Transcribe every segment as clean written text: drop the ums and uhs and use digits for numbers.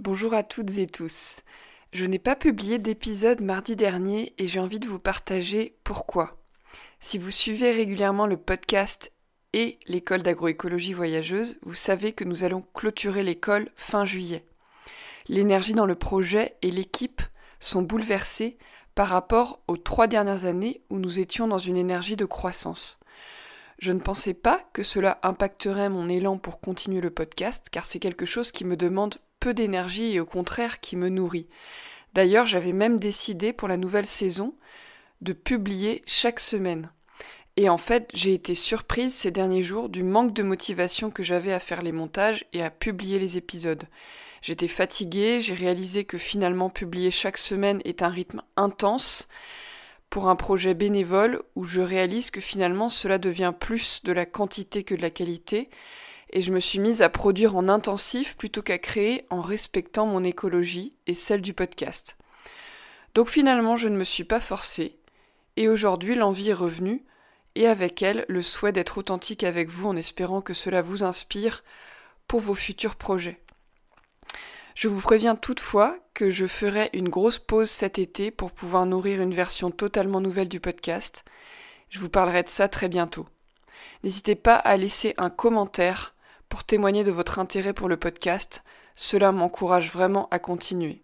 Bonjour à toutes et tous. Je n'ai pas publié d'épisode mardi dernier et j'ai envie de vous partager pourquoi. Si vous suivez régulièrement le podcast et l'école d'agroécologie voyageuse, vous savez que nous allons clôturer l'école fin juillet. L'énergie dans le projet et l'équipe sont bouleversées par rapport aux 3 dernières années où nous étions dans une énergie de croissance. Je ne pensais pas que cela impacterait mon élan pour continuer le podcast, car c'est quelque chose qui me demande peu d'énergie et au contraire qui me nourrit. D'ailleurs, j'avais même décidé pour la nouvelle saison de publier chaque semaine. Et en fait, j'ai été surprise ces derniers jours du manque de motivation que j'avais à faire les montages et à publier les épisodes. J'étais fatiguée, j'ai réalisé que finalement publier chaque semaine est un rythme intense pour un projet bénévole où je réalise que finalement cela devient plus de la quantité que de la qualité, et je me suis mise à produire en intensif plutôt qu'à créer en respectant mon écologie et celle du podcast. Donc finalement je ne me suis pas forcée, et aujourd'hui l'envie est revenue, et avec elle le souhait d'être authentique avec vous en espérant que cela vous inspire pour vos futurs projets. Je vous préviens toutefois que je ferai une grosse pause cet été pour pouvoir nourrir une version totalement nouvelle du podcast. Je vous parlerai de ça très bientôt. N'hésitez pas à laisser un commentaire pour témoigner de votre intérêt pour le podcast. Cela m'encourage vraiment à continuer.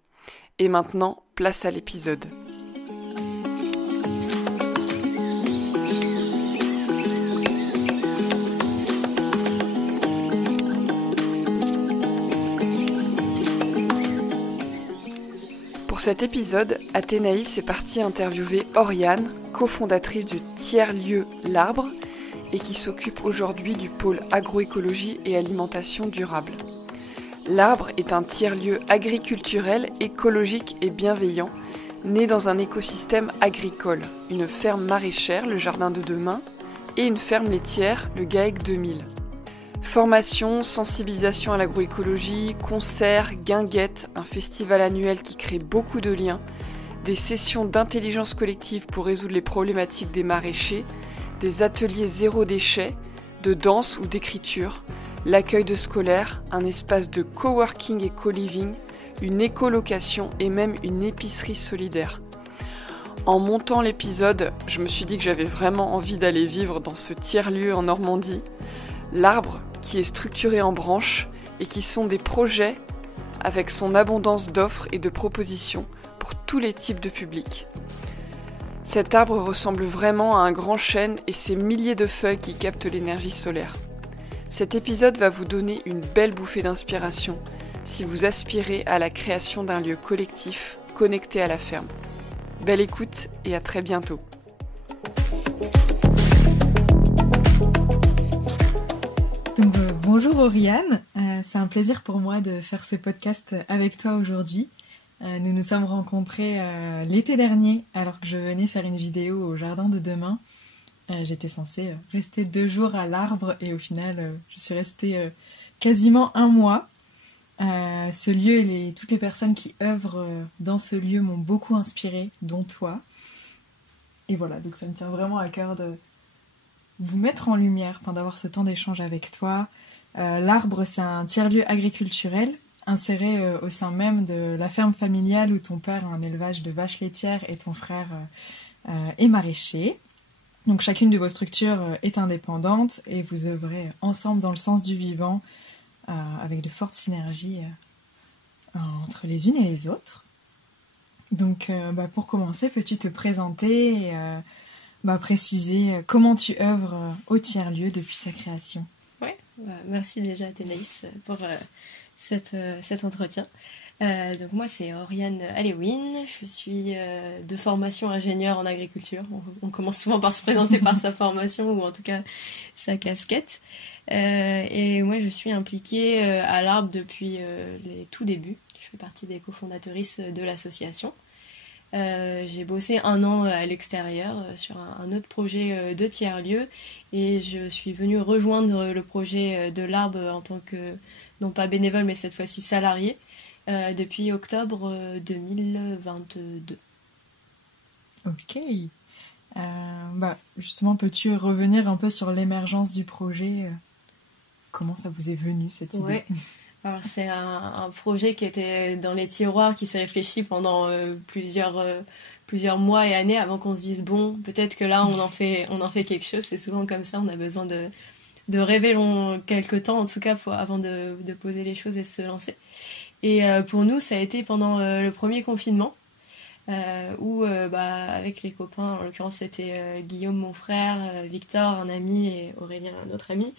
Et maintenant, place à l'épisode. Pour cet épisode, Athénaïs est partie interviewer Oriane, cofondatrice du tiers-lieu L'Arbre, et qui s'occupe aujourd'hui du pôle agroécologie et alimentation durable. L'Arbre est un tiers-lieu agriculturel, écologique et bienveillant, né dans un écosystème agricole, une ferme maraîchère, le Jardin de Demain, et une ferme laitière, le GAEC 2000. Formation, sensibilisation à l'agroécologie, concerts, guinguettes, un festival annuel qui crée beaucoup de liens, des sessions d'intelligence collective pour résoudre les problématiques des maraîchers, des ateliers zéro déchet, de danse ou d'écriture, l'accueil de scolaires, un espace de coworking et co-living, une écolocation et même une épicerie solidaire. En montant l'épisode, je me suis dit que j'avais vraiment envie d'aller vivre dans ce tiers-lieu en Normandie. L'Arbre, qui est structuré en branches et qui sont des projets avec son abondance d'offres et de propositions pour tous les types de publics. Cet arbre ressemble vraiment à un grand chêne et ses milliers de feuilles qui captent l'énergie solaire. Cet épisode va vous donner une belle bouffée d'inspiration si vous aspirez à la création d'un lieu collectif connecté à la ferme. Belle écoute et à très bientôt. Bonjour Oriane, c'est un plaisir pour moi de faire ce podcast avec toi aujourd'hui. Nous nous sommes rencontrés l'été dernier alors que je venais faire une vidéo au Jardin de Demain. J'étais censée rester 2 jours à l'Arbre et au final je suis restée quasiment 1 mois. Ce lieu et toutes les personnes qui œuvrent dans ce lieu m'ont beaucoup inspirée, dont toi. Et voilà, donc ça me tient vraiment à cœur de vous mettre en lumière, d'avoir ce temps d'échange avec toi. L'Arbre, c'est un tiers-lieu agriculturel inséré au sein même de la ferme familiale où ton père a un élevage de vaches laitières et ton frère est maraîcher. Donc chacune de vos structures est indépendante et vous œuvrez ensemble dans le sens du vivant avec de fortes synergies entre les unes et les autres. Donc pour commencer, peux-tu te présenter et préciser comment tu œuvres au tiers-lieu depuis sa création? Merci déjà Athénaïs pour cet entretien. Donc moi c'est Oriane Alewin, je suis de formation ingénieure en agriculture. On commence souvent par se présenter par sa formation ou en tout cas sa casquette. Et moi je suis impliquée à l'Arbre depuis les tout débuts. Je fais partie des cofondatrices de l'association. J'ai bossé 1 an à l'extérieur sur un autre projet de tiers-lieu et je suis venue rejoindre le projet de l'Arbre en tant que, non pas bénévole mais cette fois-ci salariée, depuis octobre 2022. Ok. Justement, peux-tu revenir un peu sur l'émergence du projet? Comment ça vous est venu cette idée? Alors c'est un projet qui était dans les tiroirs, qui s'est réfléchi pendant plusieurs mois et années avant qu'on se dise bon, peut-être que là on en fait quelque chose. C'est souvent comme ça, on a besoin de rêver quelque temps en tout cas avant de poser les choses et de se lancer. Et pour nous ça a été pendant le premier confinement. Où avec les copains, en l'occurrence c'était Guillaume mon frère, Victor un ami et Aurélien un autre ami,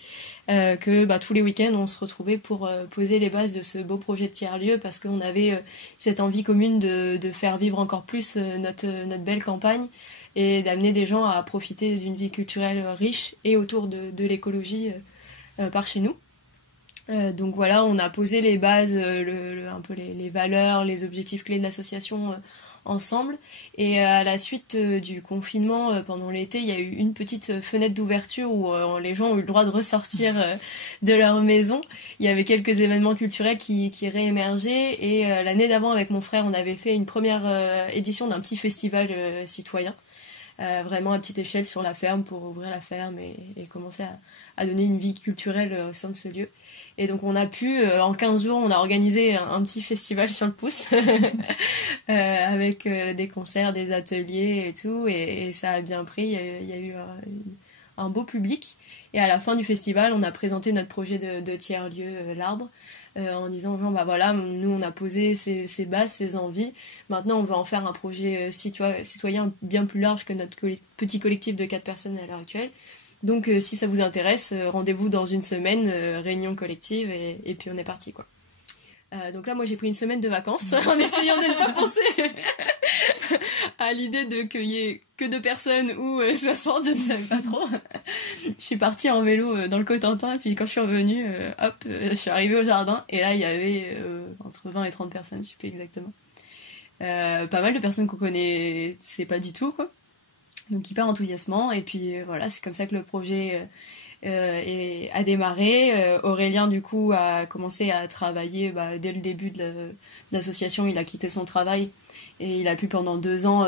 que tous les week-ends on se retrouvait pour poser les bases de ce beau projet de tiers-lieu parce qu'on avait cette envie commune de faire vivre encore plus notre belle campagne et d'amener des gens à profiter d'une vie culturelle riche et autour de l'écologie par chez nous. Donc voilà, on a posé les bases, un peu les valeurs, les objectifs clés de l'association ensemble. Et à la suite du confinement, pendant l'été, il y a eu une petite fenêtre d'ouverture où les gens ont eu le droit de ressortir de leur maison. Il y avait quelques événements culturels qui réémergeaient. Et l'année d'avant, avec mon frère, on avait fait une première édition d'un petit festival citoyen. Vraiment à petite échelle sur la ferme pour ouvrir la ferme et commencer à donner une vie culturelle au sein de ce lieu. Et donc on a pu, en 15 jours, on a organisé un petit festival sur le pouce avec des concerts, des ateliers et tout, et ça a bien pris, il y a eu un beau public. Et à la fin du festival, on a présenté notre projet de tiers-lieu, l'Arbre, en disant voilà, nous on a posé ces bases, ces envies, maintenant on va en faire un projet citoyen bien plus large que notre petit collectif de 4 personnes à l'heure actuelle. Donc si ça vous intéresse, rendez-vous dans une semaine, réunion collective, et puis on est parti quoi. Donc là moi j'ai pris une semaine de vacances en essayant de ne pas penser à l'idée qu'il y ait que 2 personnes ou 60, je ne savais pas trop. Je suis partie en vélo dans le Cotentin, et puis quand je suis revenue, je suis arrivée au jardin, et là il y avait entre 20 et 30 personnes, je sais plus exactement. Pas mal de personnes qu'on connaissait pas du tout quoi. Donc hyper enthousiasmant, et puis voilà, c'est comme ça que le projet a démarré. Aurélien du coup a commencé à travailler dès le début de l'association. Il a quitté son travail et il a pu pendant 2 ans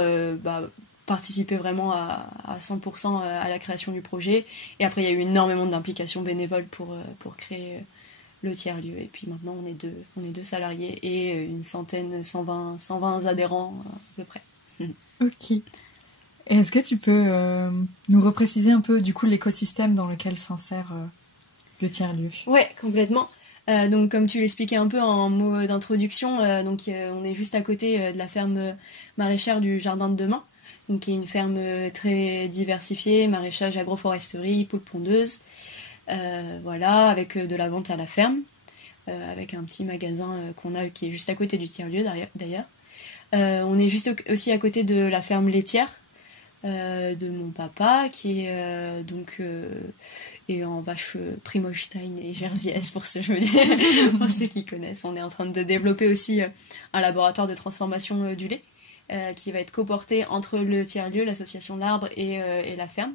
participer vraiment à 100% à la création du projet. Et après il y a eu énormément d'implications bénévoles pour créer le tiers-lieu. Et puis maintenant on est deux salariés et une centaine, 120 adhérents à peu près. Ok. Et est-ce que tu peux nous repréciser un peu du coup l'écosystème dans lequel s'insère le tiers-lieu ? Ouais, complètement. Donc comme tu l'expliquais un peu en mots d'introduction, on est juste à côté de la ferme maraîchère du Jardin de Demain, donc qui est une ferme très diversifiée, maraîchage, agroforesterie, poules pondeuses, voilà, avec de la vente à la ferme, avec un petit magasin qu'on a qui est juste à côté du tiers-lieu d'ailleurs. On est juste aussi à côté de la ferme laitière de mon papa qui est et en vache Primolstein et Jersies pour ceux qui connaissent. On est en train de développer aussi un laboratoire de transformation du lait qui va être coporté entre le tiers-lieu, l'association d'Arbre et la ferme.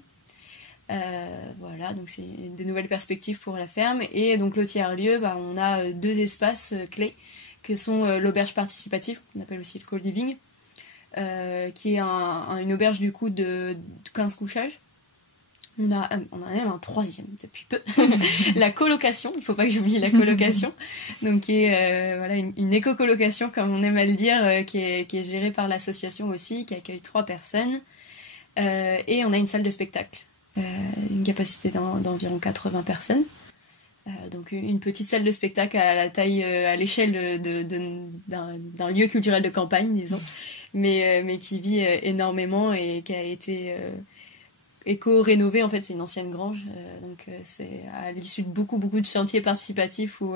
Voilà, donc c'est des nouvelles perspectives pour la ferme. Et donc le tiers-lieu, on a 2 espaces clés que sont l'auberge participative, qu'on appelle aussi le co-living, qui est une auberge du coup de 15 couchages. On a même un 3e depuis peu. La colocation, il ne faut pas que j'oublie la colocation. Donc qui est voilà, une éco-colocation, comme on aime à le dire, qui est gérée par l'association aussi, qui accueille 3 personnes. Et on a une salle de spectacle, une capacité d'environ 80 personnes. Donc une petite salle de spectacle à la taille, à l'échelle d'un lieu culturel de campagne, disons, mais qui vit énormément et qui a été éco-rénovée. En fait, c'est une ancienne grange, donc c'est à l'issue de beaucoup de chantiers participatifs où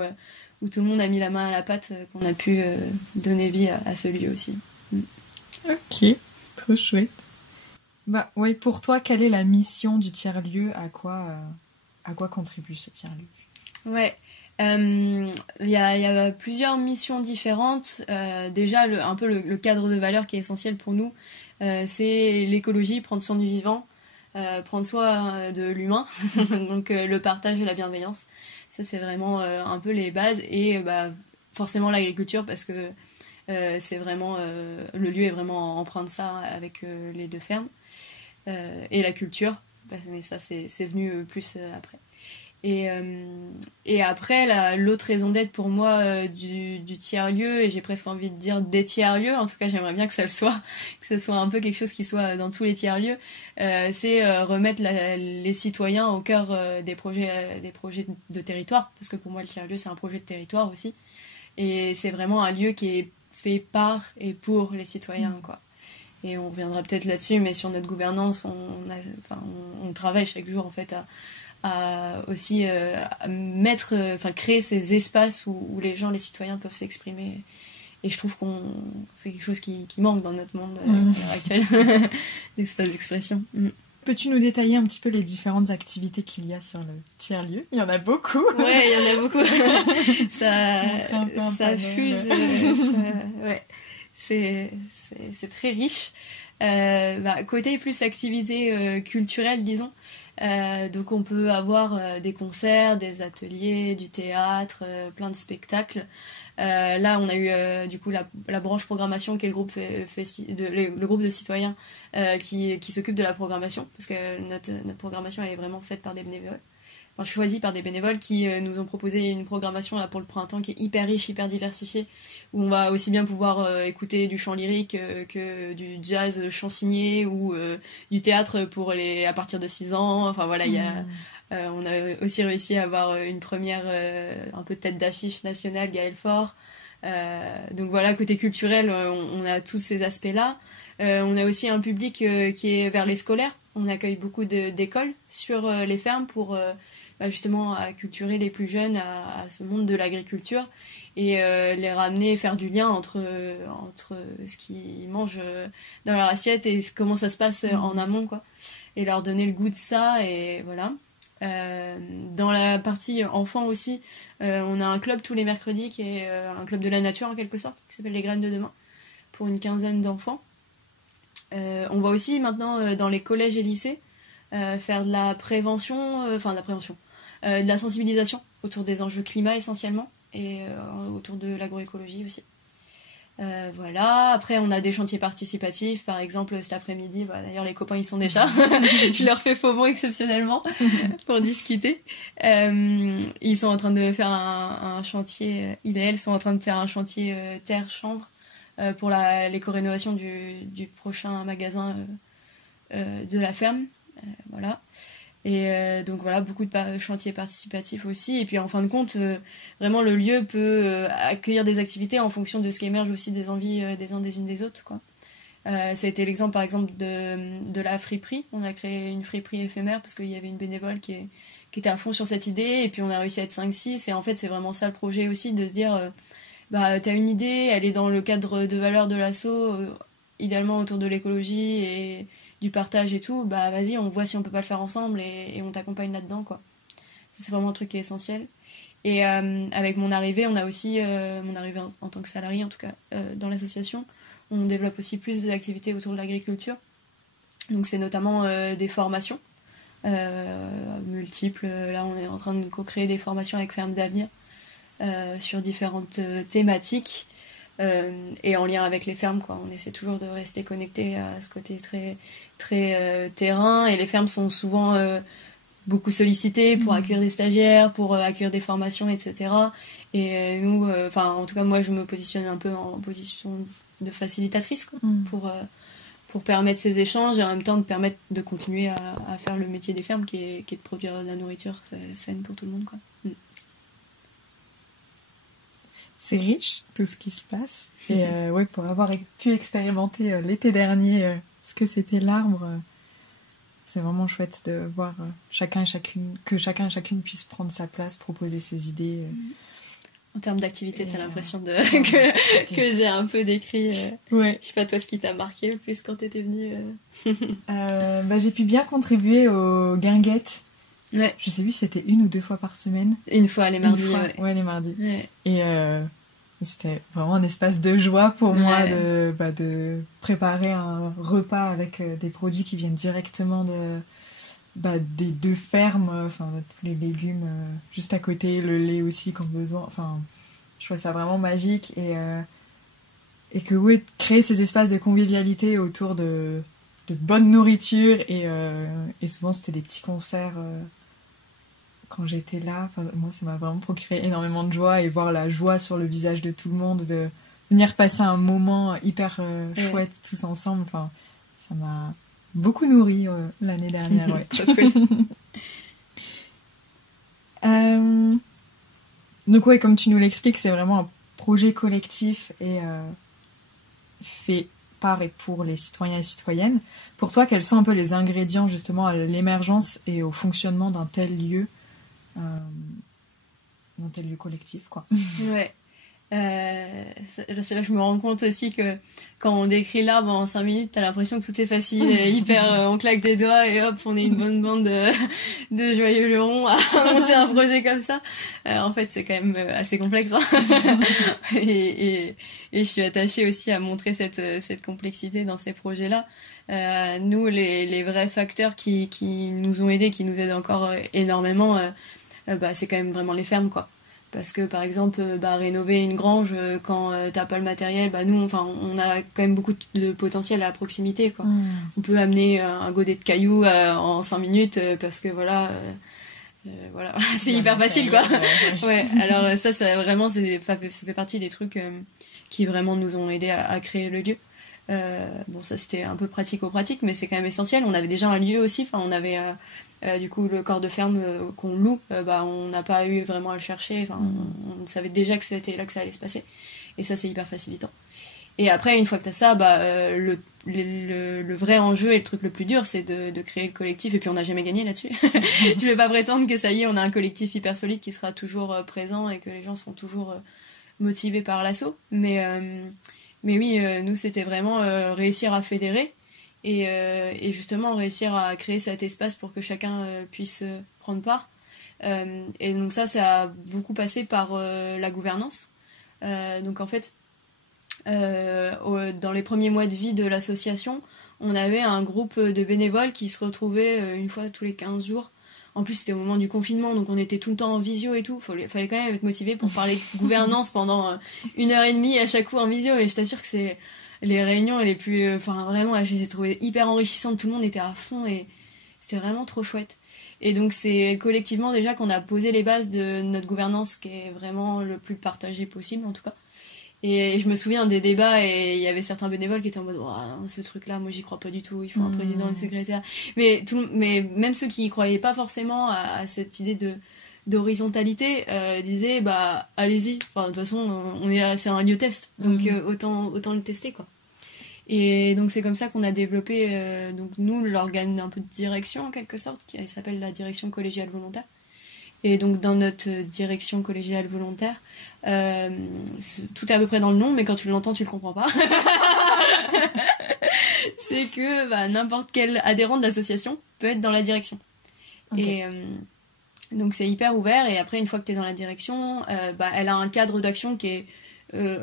tout le monde a mis la main à la pâte qu'on a pu donner vie à ce lieu aussi. Ok, trop chouette. Oui, pour toi, quelle est la mission du tiers-lieu ? À quoi contribue ce tiers-lieu ? Ouais, il y a plusieurs missions différentes. Déjà, un peu le cadre de valeur qui est essentiel pour nous, c'est l'écologie, prendre soin du vivant, prendre soin de l'humain, donc le partage et la bienveillance. Ça, c'est vraiment un peu les bases. Et forcément l'agriculture, parce que c'est vraiment le lieu est vraiment empreint de ça avec les 2 fermes. Et la culture, mais ça c'est venu plus après. Et après, l'autre raison d'être pour moi du tiers-lieu, et j'ai presque envie de dire des tiers-lieux, en tout cas j'aimerais bien que ça le soit, que ce soit un peu quelque chose qui soit dans tous les tiers-lieux, c'est remettre les citoyens au cœur des projets de territoire, parce que pour moi le tiers-lieu c'est un projet de territoire aussi, et c'est vraiment un lieu qui est fait par et pour les citoyens, quoi. Et on reviendra peut-être là-dessus, mais sur notre gouvernance, on travaille chaque jour en fait à aussi créer ces espaces où les gens, les citoyens peuvent s'exprimer. Et je trouve c'est quelque chose qui manque dans notre monde à l'heure actuelle, d'espace d'expression. Peux-tu nous détailler un petit peu les différentes activités qu'il y a sur le tiers-lieu ? Il y en a beaucoup. Ouais, il y en a beaucoup. ça fuse. Ouais. C'est très riche. Côté plus activité culturelle, disons. Donc on peut avoir des concerts, des ateliers, du théâtre, plein de spectacles. Là on a eu du coup la branche programmation qui est le groupe de citoyens qui s'occupe de la programmation, parce que notre programmation elle est vraiment faite par des bénévoles, choisie par des bénévoles qui nous ont proposé une programmation là pour le printemps qui est hyper riche, hyper diversifiée, où on va aussi bien pouvoir écouter du chant lyrique que du jazz chansigné ou du théâtre à partir de 6 ans. Enfin voilà, on a aussi réussi à avoir une première un peu tête d'affiche nationale, Gaël Faure. Donc voilà, côté culturel, on a tous ces aspects-là. On a aussi un public qui est vers les scolaires. On accueille beaucoup d'écoles sur les fermes pour justement acculturer les plus jeunes à ce monde de l'agriculture et les ramener, faire du lien entre ce qu'ils mangent dans leur assiette et comment ça se passe en amont, quoi, et leur donner le goût de ça. Et voilà. Dans la partie enfants aussi, on a un club tous les mercredis qui est un club de la nature en quelque sorte, qui s'appelle les Graines de Demain, pour une 15aine d'enfants. On va aussi maintenant dans les collèges et lycées faire de la prévention, de la sensibilisation autour des enjeux climat essentiellement, et autour de l'agroécologie aussi. Voilà. Après on a des chantiers participatifs, par exemple cet après-midi, d'ailleurs les copains ils sont déjà, je leur fais faux bon exceptionnellement pour discuter. Ils sont en train de faire un chantier, ils et elles sont en train de faire un chantier terre-chanvre pour l'éco-rénovation du prochain magasin de la ferme. Voilà. Et donc voilà, beaucoup de chantiers participatifs aussi. Et puis en fin de compte, vraiment le lieu peut accueillir des activités en fonction de ce qui émerge aussi des envies des uns des unes des autres, quoi. Ça a été l'exemple par exemple de la friperie. On a créé une friperie éphémère parce qu'il y avait une bénévole qui était à fond sur cette idée, et puis on a réussi à être 5-6. Et en fait c'est vraiment ça le projet aussi, de se dire t'as une idée, elle est dans le cadre de valeurs de l'asso, idéalement autour de l'écologie et du partage et tout, vas-y, on voit si on peut pas le faire ensemble et on t'accompagne là-dedans, quoi. Ça, c'est vraiment un truc qui est essentiel. Et avec mon arrivée, on a aussi, mon arrivée en tant que salarié en tout cas, dans l'association, on développe aussi plus d'activités autour de l'agriculture. Donc c'est notamment des formations multiples. Là, on est en train de co-créer des formations avec Ferme d'Avenir sur différentes thématiques. Et en lien avec les fermes, quoi. On essaie toujours de rester connecté à ce côté très, très terrain, et les fermes sont souvent beaucoup sollicitées pour accueillir des stagiaires, pour accueillir des formations, etc. Et nous, en tout cas moi je me positionne un peu en position de facilitatrice, quoi, pour permettre ces échanges et en même temps de permettre de continuer à faire le métier des fermes qui est de produire de la nourriture saine pour tout le monde, quoi. C'est riche, tout ce qui se passe. Et pour avoir pu expérimenter l'été dernier ce que c'était l'arbre, c'est vraiment chouette de voir chacun et chacune puisse prendre sa place, proposer ses idées. En termes d'activité, t'as l'impression que j'ai un peu décrit. Ouais. Je sais pas toi ce qui t'a marqué le plus quand t'étais venue. J'ai pu bien contribuer aux guinguettes. Ouais. Je sais plus si c'était 1 ou 2 fois par semaine. Une fois les mardis. Ouais, les mardis. Ouais. Et c'était vraiment un espace de joie pour moi de préparer un repas avec des produits qui viennent directement des 2 fermes, les légumes juste à côté, le lait aussi quand besoin. Je trouve ça vraiment magique, et que créer ces espaces de convivialité autour de bonne nourriture, et souvent c'était des petits concerts quand j'étais là. Enfin, moi, ça m'a vraiment procuré énormément de joie et voir la joie sur le visage de tout le monde, de venir passer un moment hyper chouette tous ensemble. Enfin, ça m'a beaucoup nourri l'année dernière. Ouais. Trop cool. Donc ouais, comme tu nous l'expliques, c'est vraiment un projet collectif et fait par et pour les citoyens et citoyennes. Pour toi, quels sont un peu les ingrédients justement à l'émergence et au fonctionnement d'un tel lieu collectif, quoi. Ouais. C'est là que je me rends compte aussi que quand on décrit l'arbre en 5 minutes, t'as l'impression que tout est facile, hyper, on claque des doigts et hop, on est une bonne bande de joyeux lurons à monter un projet comme ça. En fait, c'est quand même assez complexe, hein. et je suis attachée aussi à montrer cette complexité dans ces projets-là. Nous, les vrais facteurs qui nous ont aidés, qui nous aident encore énormément, c'est quand même vraiment les fermes, quoi. Parce que par exemple, rénover une grange quand t'as pas le matériel, nous, on a quand même beaucoup de potentiel à proximité, quoi. On peut amener un godet de cailloux en 5 minutes parce que voilà, c'est hyper facile, quoi. Ouais. Alors ça vraiment, ça fait partie des trucs qui vraiment nous ont aidés à créer le lieu. Ça c'était un peu pratico-pratique, mais c'est quand même essentiel. On avait déjà un lieu aussi, on avait du coup le corps de ferme qu'on loue, on n'a pas eu vraiment à le chercher, on savait déjà que c'était là que ça allait se passer, et ça c'est hyper facilitant. Et après, une fois que t'as ça, le vrai enjeu et le truc le plus dur, c'est de créer le collectif, et puis on n'a jamais gagné là-dessus. Je vais pas prétendre que ça y est, on a un collectif hyper solide qui sera toujours présent et que les gens sont toujours motivés par l'assaut, mais oui, nous c'était vraiment réussir à fédérer et justement réussir à créer cet espace pour que chacun puisse prendre part. Et donc ça a beaucoup passé par la gouvernance. Donc en fait, dans les premiers mois de vie de l'association, on avait un groupe de bénévoles qui se retrouvaient une fois tous les 15 jours. En plus, c'était au moment du confinement, donc on était tout le temps en visio et tout. Fallait quand même être motivé pour parler de gouvernance pendant 1h30 à chaque coup en visio. Et je t'assure que c'est les réunions les plus... vraiment, je les ai trouvées hyper enrichissantes. Tout le monde était à fond et c'était vraiment trop chouette. Et donc, c'est collectivement déjà qu'on a posé les bases de notre gouvernance qui est vraiment le plus partagée possible, en tout cas. Et je me souviens des débats et il y avait certains bénévoles qui étaient en mode ce truc-là, moi j'y crois pas du tout, il faut un président et une secrétaire. Mais même ceux qui y croyaient pas forcément à cette idée d'horizontalité disaient allez-y. De toute façon c'est un lieu test, donc autant le tester, quoi. Et donc c'est comme ça qu'on a développé donc nous l'organe un peu de direction en quelque sorte qui s'appelle la direction collégiale volontaire. Et donc dans notre direction collégiale volontaire, tout est à peu près dans le nom, mais quand tu l'entends, tu le comprends pas. C'est que n'importe quel adhérent de l'association peut être dans la direction. Okay. Et donc c'est hyper ouvert. Et après, une fois que tu es dans la direction, elle a un cadre d'action qui est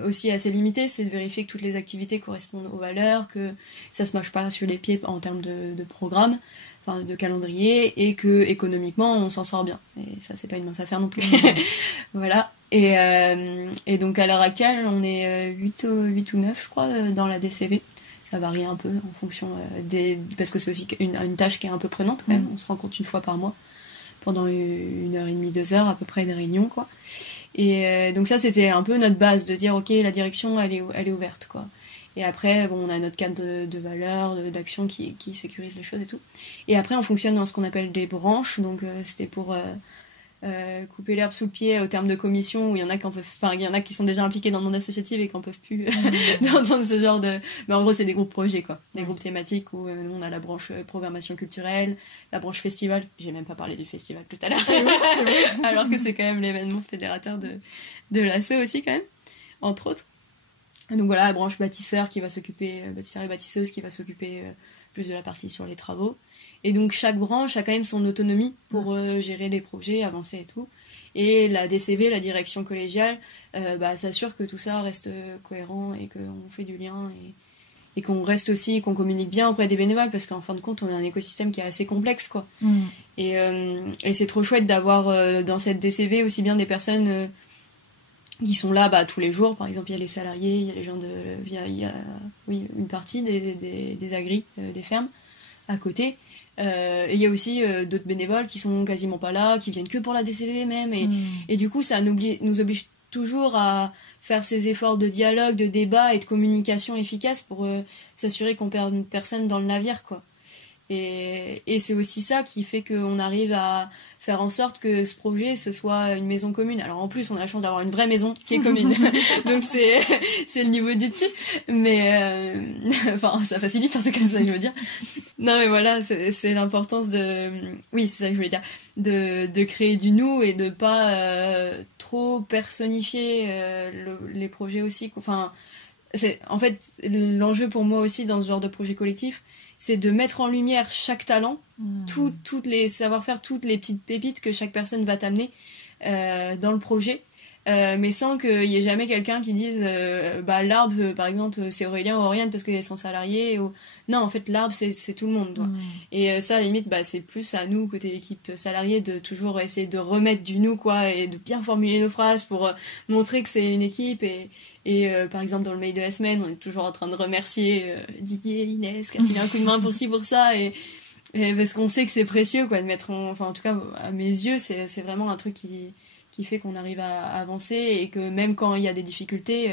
aussi assez limité. C'est de vérifier que toutes les activités correspondent aux valeurs, que ça se marche pas sur les pieds en termes de programme, de calendrier, et que économiquement on s'en sort bien. Et ça, c'est pas une mince affaire non plus. Voilà. Et donc à l'heure actuelle, on est 8 ou 9, je crois, dans la DCV. Ça varie un peu en fonction parce que c'est aussi une tâche qui est un peu prenante quand même. On se rencontre une fois par mois pendant 1h30, 2 heures à peu près de réunions, quoi. Et donc ça, c'était un peu notre base de dire ok, la direction elle est ouverte, quoi. Et après, on a notre cadre de valeurs, d'action qui sécurise les choses et tout. Et après, on fonctionne dans ce qu'on appelle des branches. Donc, c'était pour couper l'herbe sous le pied au terme de commission où il y en a qui sont déjà impliqués dans le monde associatif et qui n'en peuvent plus d'entendre ce genre de... Mais en gros, c'est des groupes projets, quoi. Des groupes thématiques où on a la branche programmation culturelle, la branche festival. J'ai même pas parlé du festival tout à l'heure. Alors que c'est quand même l'événement fédérateur de l'asso aussi, quand même, entre autres. Donc voilà, la branche bâtisseur qui va s'occuper, bâtisseur et bâtisseuse qui va s'occuper plus de la partie sur les travaux. Et donc chaque branche a quand même son autonomie pour gérer les projets, avancer et tout. Et la DCV, la direction collégiale, s'assure que tout ça reste cohérent et qu'on fait du lien et qu'on reste aussi, qu'on communique bien auprès des bénévoles, parce qu'en fin de compte, on a un écosystème qui est assez complexe, quoi. Et c'est trop chouette d'avoir dans cette DCV aussi bien des personnes... qui sont là tous les jours. Par exemple, il y a les salariés, il y a les gens il y a une partie des agris, des fermes, à côté. Et il y a aussi d'autres bénévoles qui sont quasiment pas là, qui viennent que pour la DCV même, et du coup ça nous oblige toujours à faire ces efforts de dialogue, de débat et de communication efficace pour s'assurer qu'on perd personne dans le navire, quoi. Et c'est aussi ça qui fait qu'on arrive à faire en sorte que ce projet, ce soit une maison commune. Alors en plus, on a la chance d'avoir une vraie maison qui est commune. Donc c'est le niveau du dessus. Mais enfin, ça facilite en tout cas, c'est ça que je veux dire. Non mais voilà, c'est l'importance de... Oui, c'est ça que je voulais dire. De créer du nous et de pas trop personnifier les projets aussi. Enfin, en fait, l'enjeu pour moi aussi dans ce genre de projet collectif, c'est de mettre en lumière chaque talent, toutes les savoir-faire, toutes les petites pépites que chaque personne va t'amener dans le projet, mais sans qu'il y ait jamais quelqu'un qui dise l'arbre, par exemple, c'est Aurélien ou Oriane parce qu'il est son salarié. Non, en fait, l'arbre, c'est tout le monde. Et ça, à la limite, c'est plus à nous, côté équipe salariée, de toujours essayer de remettre du nous, quoi, et de bien formuler nos phrases pour montrer que c'est une équipe. Et par exemple, dans le mail de la semaine, on est toujours en train de remercier Didier et Inès qui a filé un coup de main pour ci, pour ça, et parce qu'on sait que c'est précieux, quoi, de mettre enfin, en tout cas, à mes yeux, c'est vraiment un truc qui fait qu'on arrive à avancer, et que même quand il y a des difficultés,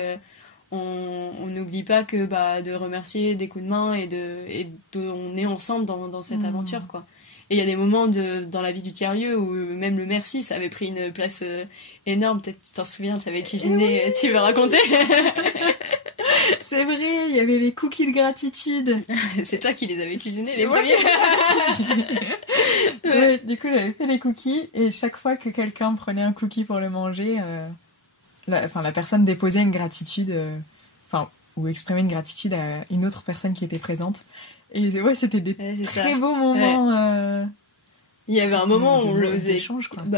on n'oublie pas que de remercier des coups de main, et on est ensemble dans cette aventure, quoi. Et il y a des moments dans la vie du tiers-lieu où même le merci, ça avait pris une place énorme. Peut-être tu t'en souviens, tu avais cuisiné, oui. Tu veux raconter? C'est vrai, il y avait les cookies de gratitude. C'est toi qui les avais cuisinés, les premiers. Ouais, du coup, j'avais fait les cookies, et chaque fois que quelqu'un prenait un cookie pour le manger, la personne déposait une gratitude, ou exprimait une gratitude à une autre personne qui était présente. Et ouais, c'était des très beaux moments. Ouais. Il y avait un moment où on le faisait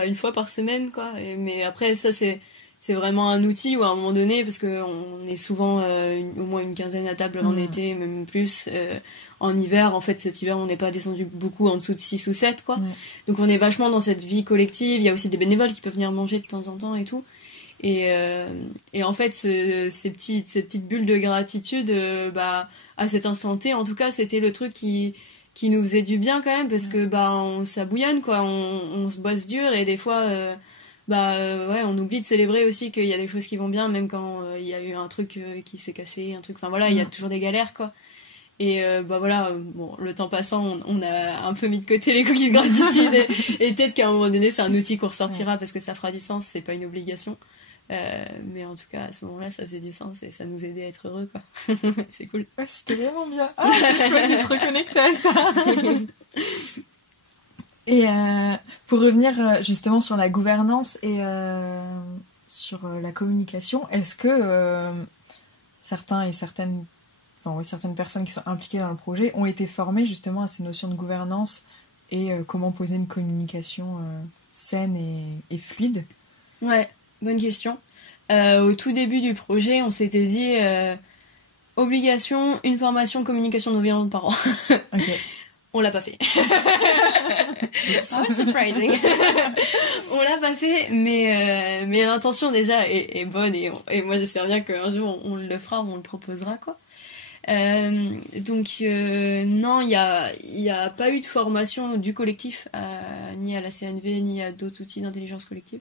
une fois par semaine, quoi. Mais après, ça, c'est vraiment un outil où à un moment donné, parce qu'on est souvent au moins une quinzaine à table en été, même plus. En hiver, en fait, cet hiver, on n'est pas descendu beaucoup en dessous de 6 ou 7, quoi. Donc on est vachement dans cette vie collective. Il y a aussi des bénévoles qui peuvent venir manger de temps en temps et tout. Et en fait, ces petites bulles de gratitude, à cet instant T, en tout cas, c'était le truc qui nous faisait du bien quand même, parce que ça bouillonne, quoi. On se bosse dur, et des fois on oublie de célébrer aussi qu'il y a des choses qui vont bien, même quand il y a eu un truc qui s'est cassé, un truc, enfin voilà, il y a toujours des galères, quoi. Et le temps passant, on a un peu mis de côté les cookies de gratitude, et peut-être qu'à un moment donné, c'est un outil qu'on ressortira parce que ça fera du sens, c'est pas une obligation. Mais en tout cas, à ce moment-là, ça faisait du sens et ça nous aidait à être heureux, quoi. C'est cool. Ouais, c'était vraiment bien. Ah, c'est chouette de se reconnecter à ça. Et pour revenir justement sur la gouvernance et sur la communication, est-ce que certaines personnes qui sont impliquées dans le projet ont été formées justement à ces notions de gouvernance et comment poser une communication saine et fluide? Ouais. Bonne question. Au tout début du projet, on s'était dit obligation, une formation communication non violente par an. Ok. On l'a pas fait. Surprising. On l'a pas fait, mais l'intention déjà est bonne, et moi j'espère bien qu'un jour on le fera, on le proposera, quoi. Donc non, il y a pas eu de formation du collectif ni à la CNV ni à d'autres outils d'intelligence collective.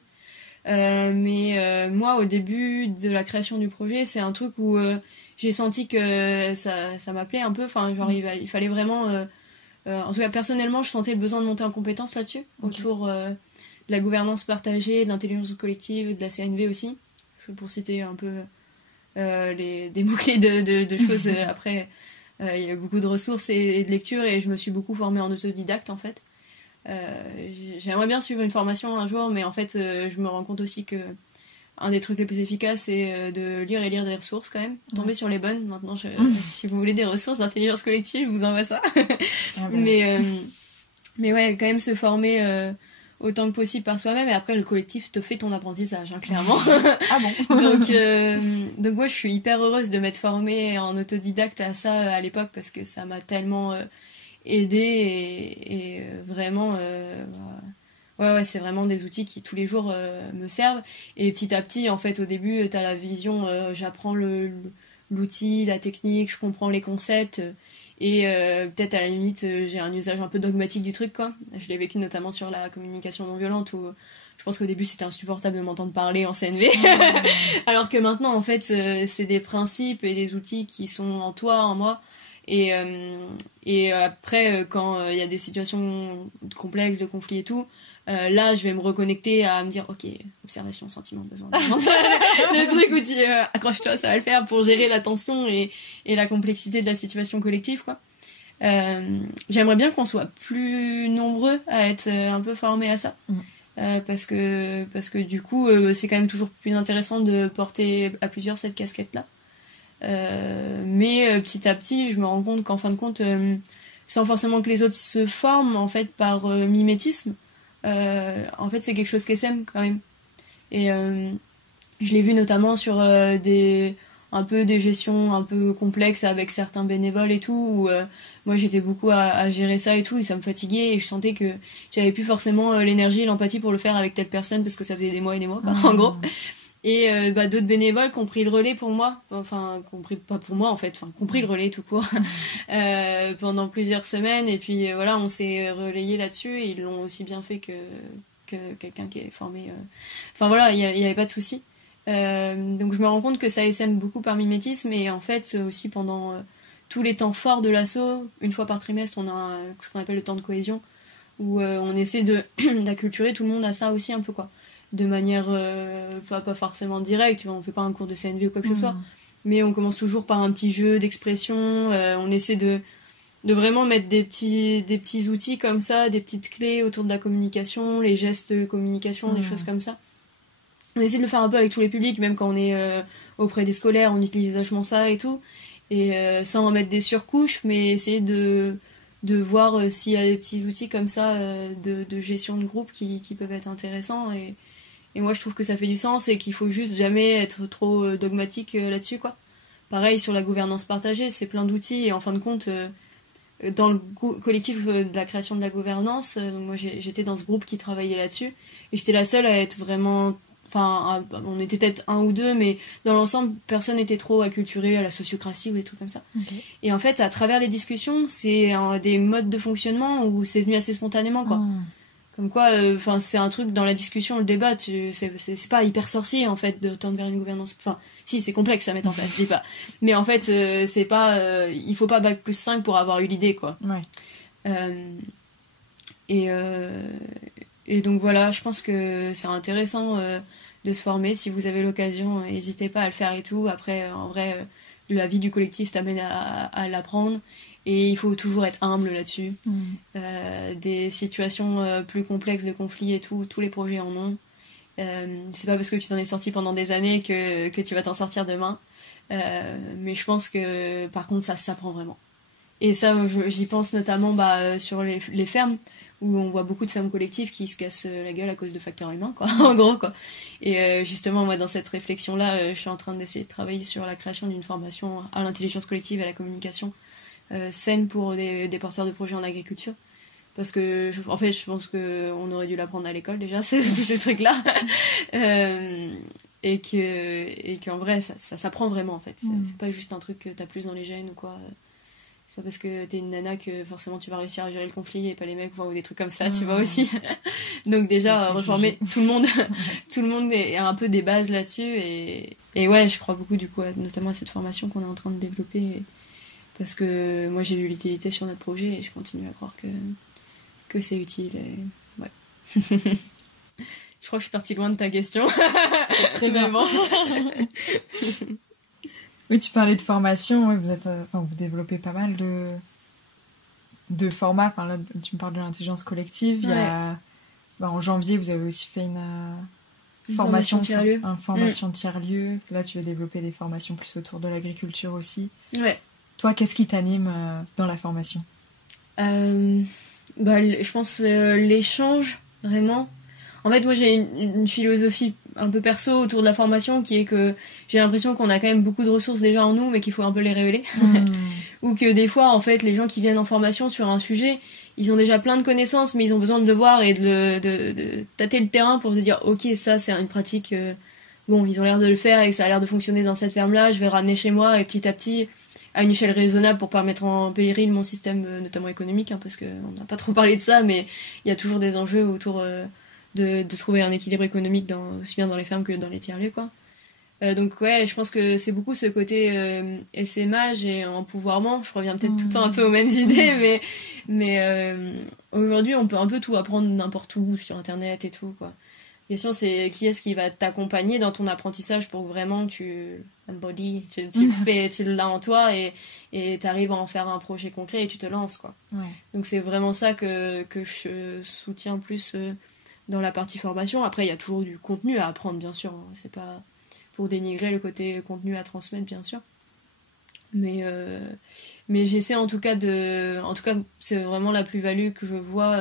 Mais moi, au début de la création du projet, c'est un truc où j'ai senti que ça m'appelait un peu. Enfin, genre, il fallait vraiment... en tout cas, personnellement, je sentais le besoin de monter en compétence là-dessus, autour de la gouvernance partagée, de l'intelligence collective, de la CNV aussi, pour citer un peu des mots-clés de choses. Après, il y a eu beaucoup de ressources et de lectures, et je me suis beaucoup formée en autodidacte, en fait. J'aimerais bien suivre une formation un jour, mais en fait je me rends compte aussi que un des trucs les plus efficaces, c'est de lire des ressources, quand même, tomber sur les bonnes. Maintenant, si vous voulez des ressources d'intelligence collective, je vous envoie ça. Mais ouais, quand même se former autant que possible par soi-même, et après le collectif te fait ton apprentissage, hein, clairement. Ah bon. Donc moi je suis hyper heureuse de m'être formée en autodidacte à ça à l'époque, parce que ça m'a tellement aider, et vraiment ouais, c'est vraiment des outils qui tous les jours me servent, et petit à petit, en fait, au début t'as la vision, j'apprends l'outil, la technique, je comprends les concepts, Et peut-être à la limite, j'ai un usage un peu dogmatique du truc, quoi. Je l'ai vécu notamment sur la communication non violente où je pense qu'au début c'était insupportable de m'entendre parler en CNV. Alors que maintenant, en fait, c'est des principes et des outils qui sont en toi, en moi. Et après, quand il y a des situations complexes, de conflits et tout, là, je vais me reconnecter à me dire, ok, observation, sentiment, besoin. Le truc où tu accroche-toi, ça va le faire pour gérer la tension et la complexité de la situation collective, quoi. J'aimerais bien qu'on soit plus nombreux à être un peu formés à ça. Parce que du coup, c'est quand même toujours plus intéressant de porter à plusieurs cette casquette-là. Mais petit à petit, je me rends compte qu'en fin de compte, sans forcément que les autres se forment en fait par mimétisme, en fait c'est quelque chose qui s'aime quand même. Et je l'ai vu notamment sur un peu des gestions un peu complexes avec certains bénévoles et tout, où moi j'étais beaucoup à gérer ça et tout, et ça me fatiguait, et je sentais que j'avais plus forcément l'énergie et l'empathie pour le faire avec telle personne parce que ça faisait des mois et des mois, quoi, en gros. Et d'autres bénévoles qui ont pris le relais pour moi, enfin, pas pour moi en fait, enfin, qui ont pris le relais tout court, pendant plusieurs semaines, et puis voilà, on s'est relayé là-dessus, et ils l'ont aussi bien fait que quelqu'un qui est formé. Enfin voilà, il y avait pas de souci. Donc je me rends compte que ça essaime beaucoup par mimétisme, et en fait aussi pendant tous les temps forts de l'assaut, une fois par trimestre, on a ce qu'on appelle le temps de cohésion, où on essaie d'acculturer tout le monde à ça aussi un peu, quoi. De manière pas forcément directe, tu vois, on fait pas un cours de CNV ou quoi que ce soit, mais on commence toujours par un petit jeu d'expression, on essaie de vraiment mettre des petits outils comme ça, des petites clés autour de la communication, les gestes de communication, des choses comme ça. On essaie de le faire un peu avec tous les publics, même quand on est auprès des scolaires, on utilise vachement ça et tout, et sans en mettre des surcouches, mais essayer de voir s'il y a des petits outils comme ça de gestion de groupe qui peuvent être intéressants, et moi je trouve que ça fait du sens et qu'il faut juste jamais être trop dogmatique là-dessus, quoi. Pareil sur la gouvernance partagée, c'est plein d'outils, et en fin de compte dans le collectif de la création de la gouvernance, donc moi j'étais dans ce groupe qui travaillait là-dessus, et j'étais la seule à être vraiment, enfin on était peut-être un ou deux, mais dans l'ensemble personne n'était trop acculturé à la sociocratie ou des trucs comme ça. Okay. Et en fait à travers les discussions, c'est des modes de fonctionnement où c'est venu assez spontanément, quoi. Comme quoi, enfin c'est un truc dans la discussion, le débat, c'est pas hyper sorcier en fait de tendre vers une gouvernance. Enfin, si, c'est complexe à mettre en place, je dis pas. Mais en fait, c'est pas, il faut pas bac+5 pour avoir eu l'idée, quoi. Ouais. Et donc voilà, je pense que c'est intéressant de se former. Si vous avez l'occasion, n'hésitez pas à le faire et tout. Après, en vrai, la vie du collectif t'amène à l'apprendre. Et il faut toujours être humble là-dessus. Des situations plus complexes de conflits et tout, tous les projets en ont. C'est pas parce que tu t'en es sorti pendant des années que tu vas t'en sortir demain. Mais je pense que par contre ça s'apprend vraiment. Et ça, j'y pense notamment sur les fermes, où on voit beaucoup de fermes collectives qui se cassent la gueule à cause de facteurs humains, quoi, en gros, quoi. Et justement, moi, dans cette réflexion-là, je suis en train d'essayer de travailler sur la création d'une formation à l'intelligence collective et à la communication saine pour des porteurs de projets en agriculture, parce que en fait je pense qu'on aurait dû l'apprendre à l'école déjà, tous ces trucs là, et qu'en vrai ça s'apprend vraiment en fait. C'est pas juste un truc que t'as plus dans les gènes ou quoi. C'est pas parce que t'es une nana que forcément tu vas réussir à gérer le conflit et pas les mecs, ou des trucs comme ça, tu vois aussi. Donc déjà reformer tout le monde est un peu des bases là-dessus, et ouais, je crois beaucoup du coup notamment à cette formation qu'on est en train de développer, parce que moi j'ai vu l'utilité sur notre projet et je continue à croire que c'est utile, et ouais. Je crois que je suis partie loin de ta question. Très bien. Bon. Oui, tu parlais de formation, ouais, vous développez pas mal de formats. Enfin, là, tu me parles de l'intelligence collective. Ouais. Il y a, en janvier, vous avez aussi fait une formation tiers-lieu. Formation tiers-lieu. Là, tu veux développer des formations plus autour de l'agriculture aussi. Ouais. Toi, qu'est-ce qui t'anime dans la formation ? Je pense l'échange, vraiment. En fait, moi, j'ai une philosophie un peu perso autour de la formation, qui est que j'ai l'impression qu'on a quand même beaucoup de ressources déjà en nous, mais qu'il faut un peu les révéler. Ou que des fois, en fait, les gens qui viennent en formation sur un sujet, ils ont déjà plein de connaissances, mais ils ont besoin de le voir et de tâter le terrain pour se dire, ok, ça, c'est une pratique... bon, ils ont l'air de le faire et ça a l'air de fonctionner dans cette ferme-là, je vais le ramener chez moi, et petit à petit... à une échelle raisonnable pour pas mettre en péril mon système, notamment économique, hein, parce qu'on n'a pas trop parlé de ça, mais il y a toujours des enjeux autour de trouver un équilibre économique aussi bien dans les fermes que dans les tiers-lieux, quoi. Donc ouais, je pense que c'est beaucoup ce côté essaimage et empouvoirment. Je reviens peut-être tout le temps un peu aux mêmes idées, mais aujourd'hui, on peut un peu tout apprendre n'importe où, sur Internet et tout, quoi. La question, c'est qui est-ce qui va t'accompagner dans ton apprentissage pour que vraiment tu l'as en toi et t'arrives à en faire un projet concret et tu te lances, quoi. Ouais. Donc c'est vraiment ça que je soutiens plus dans la partie formation. Après, il y a toujours du contenu à apprendre, bien sûr, hein. C'est pas pour dénigrer le côté contenu à transmettre, bien sûr. Mais j'essaie en tout cas c'est vraiment la plus-value que je vois.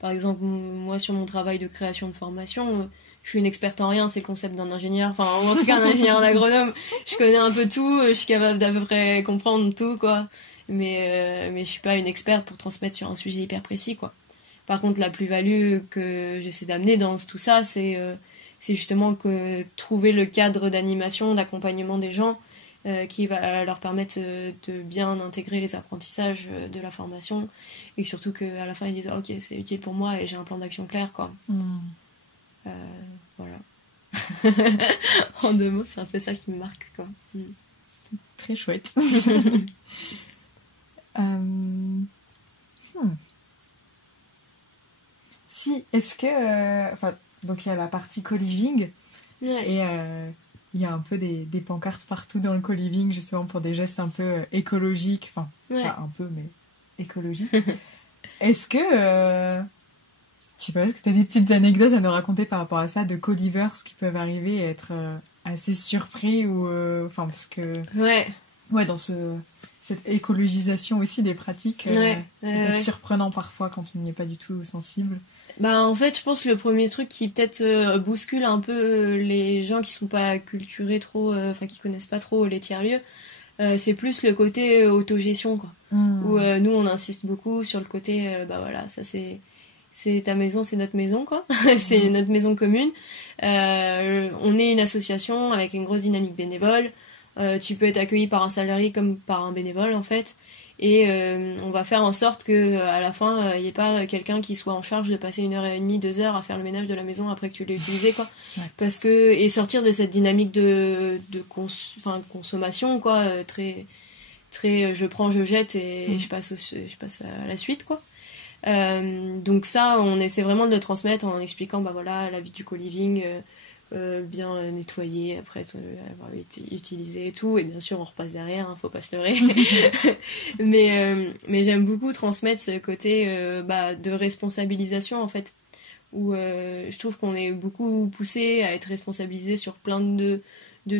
Par exemple, moi, sur mon travail de création de formation, je suis une experte en rien, c'est le concept d'un ingénieur, enfin, ou en tout cas un ingénieur, un agronome. Je connais un peu tout, je suis capable d'à peu près comprendre tout, quoi. Mais je suis pas une experte pour transmettre sur un sujet hyper précis, quoi. Par contre, la plus-value que j'essaie d'amener dans tout ça, c'est justement que trouver le cadre d'animation, d'accompagnement des gens, qui va leur permettre de bien intégrer les apprentissages de la formation et surtout qu'à la fin ils disent ok, c'est utile pour moi et j'ai un plan d'action clair, quoi. Voilà. En 2 mots, c'est un peu ça qui me marque, quoi. Très chouette. Si, est-ce que donc il y a la partie co-living, Ouais. et il y a un peu des pancartes partout dans le co-living, justement pour des gestes un peu écologiques, enfin, Ouais. pas un peu, mais écologiques. Est-ce que, je sais pas, est-ce que tu as des petites anecdotes à nous raconter par rapport à ça, de co-livers qui peuvent arriver et être assez surpris, ou, enfin, parce que, ouais, dans cette écologisation aussi des pratiques, ça peut être surprenant parfois quand on n'y est pas du tout sensible. Bah, en fait, je pense que le premier truc qui peut-être bouscule un peu les gens qui sont pas culturés trop, enfin qui connaissent pas trop les tiers-lieux, c'est plus le côté autogestion, quoi. Où nous on insiste beaucoup sur le côté, bah voilà, ça c'est ta maison, c'est notre maison, quoi. C'est notre maison commune. On est une association avec une grosse dynamique bénévole. Tu peux être accueilli par un salarié comme par un bénévole, en fait. Et on va faire en sorte que à la fin il n'y ait pas quelqu'un qui soit en charge de passer 1h30, 2 heures à faire le ménage de la maison après que tu l'aies utilisé, quoi. Ouais. Parce que et sortir de cette dynamique de consommation, quoi, très très je prends, je jette et je passe à la suite, quoi. Donc ça, on essaie vraiment de le transmettre en expliquant bah voilà la vie du co-living, bien nettoyé après avoir été utilisé et tout, et bien sûr on repasse derrière, hein, faut pas se leurrer. mais j'aime beaucoup transmettre ce côté de responsabilisation, en fait, où je trouve qu'on est beaucoup poussé à être responsabilisé sur plein de